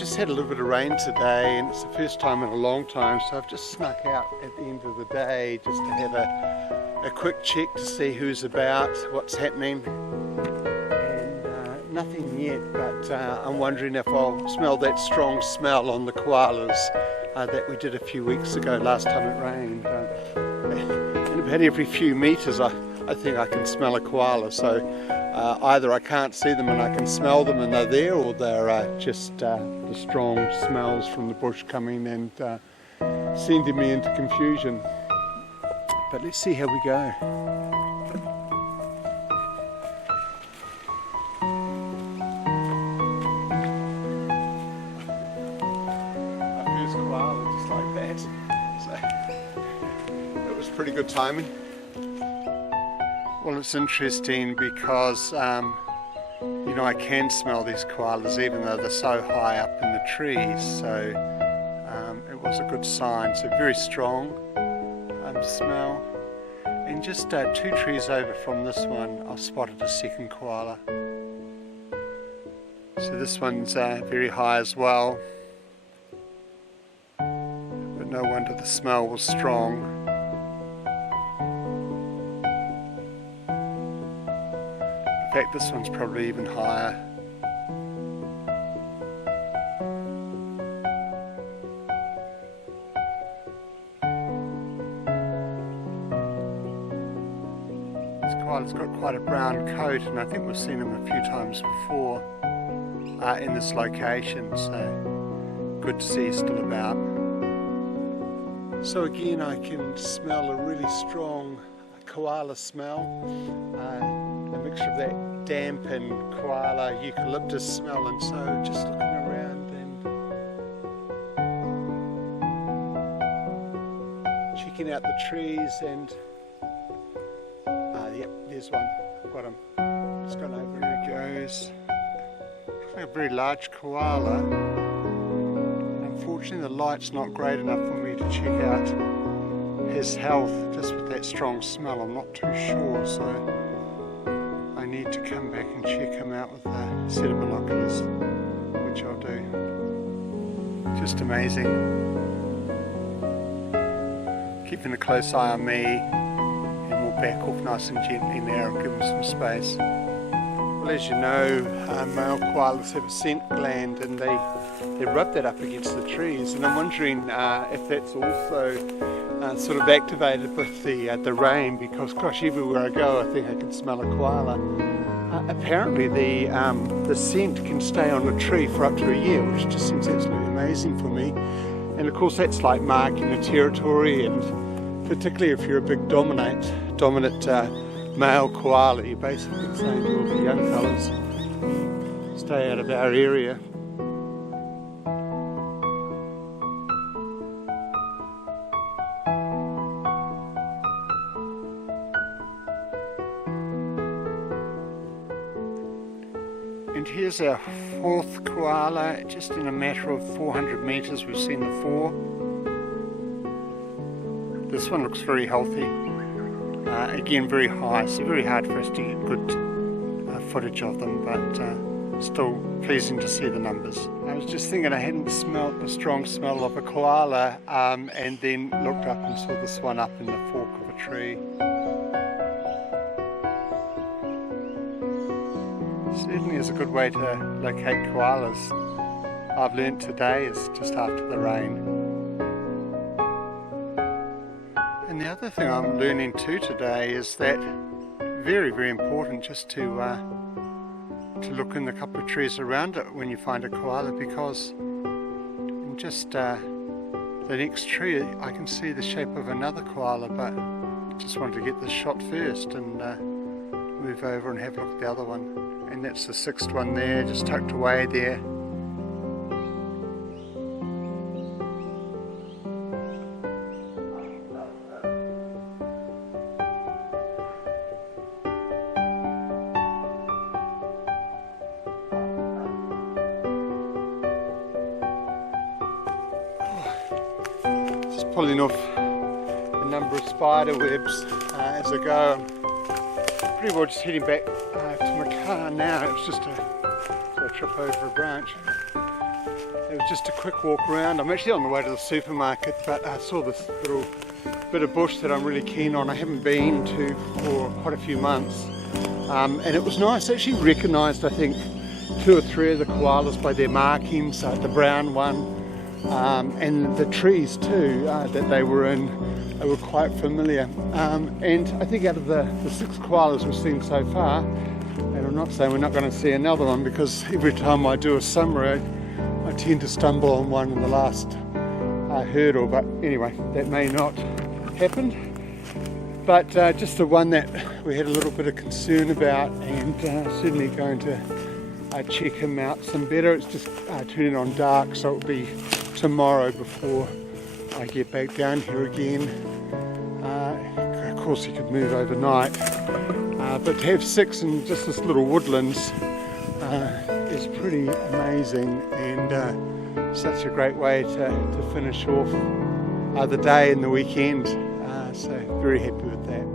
just had a little bit of rain today, and it's the first time in a long time, so I've just snuck out at the end of the day just to have a quick check to see who's about, what's happening, and nothing yet, but I'm wondering if I'll smell that strong smell on the koalas that we did a few weeks ago, last time it rained. And about every few meters I think I can smell a koala, so either I can't see them and I can smell them and they're there, or they're just the strong smells from the bush coming and sending me into confusion. But let's see how we go. Our first koala just like that, so it was pretty good timing. Well, it's interesting because you know, I can smell these koalas even though they're so high up in the trees, so it was a good sign. So very strong smell. And just 2 trees over from this one, I've spotted a second koala. So this one's very high as well, but no wonder the smell was strong. In fact, this one's probably even higher. This koala's got quite a brown coat, and I think we've seen him a few times before in this location, so good to see he's still about. So again, I can smell a really strong koala smell. A mixture of that damp and koala eucalyptus smell, and so just looking around and checking out the trees, and yep, there's one, got him, just gone over, here he goes. Looks like a very large koala. Unfortunately the light's not great enough for me to check out his health just with that strong smell. I'm not too sure, so I need to come back and check him out with a set of binoculars, which I'll do. Just amazing. Keeping a close eye on me, and we'll back off nice and gently now and give him some space. Well, as you know, male koalas have a scent gland, and they rub that up against the trees, and I'm wondering if that's also sort of activated with the rain, because gosh, everywhere I go I think I can smell a koala. Apparently the scent can stay on a tree for up to a year, which just seems absolutely amazing for me. And of course that's like marking a territory, and particularly if you're a big dominant male koala, you're basically saying to all the young fellas, stay out of our area. And here's our 4th koala. Just in a matter of 400 meters we've seen the 4. This one looks very healthy. Again, very high, so very hard for us to get good footage of them, but still pleasing to see the numbers. I was just thinking I hadn't smelt the strong smell of a koala, and then looked up and saw this one up in the fork of a tree. Certainly is a good way to locate koalas. I've learnt today is just after the rain. And the other thing I'm learning too today is that very, very important just to look in the couple of trees around it when you find a koala, because in just the next tree I can see the shape of another koala, but I just wanted to get this shot first and move over and have a look at the other one. And that's the 6th one there, just tucked away there. Just pulling off a number of spider webs as I go. I'm pretty well just heading back to my car now. It was just a trip over a branch. it was just a quick walk around. I'm actually on the way to the supermarket, but I saw this little bit of bush that I'm really keen on. I haven't been to for quite a few months, and it was nice. I actually recognised, I think, 2 or 3 of the koalas by their markings, the brown one, and the trees too that they were in. They were quite familiar, and I think out of the 6 koalas we've seen so far, and I'm not saying we're not going to see another one, because every time I do a summary I tend to stumble on one in the last hurdle, but anyway, that may not happen. But just the one that we had a little bit of concern about, and certainly going to check him out some better. It's just turning on dark, so it'll be tomorrow before I get back down here again. Of course you could move overnight, but to have 6 in just this little woodlands is pretty amazing, and such a great way to finish off the day and the weekend. So very happy with that.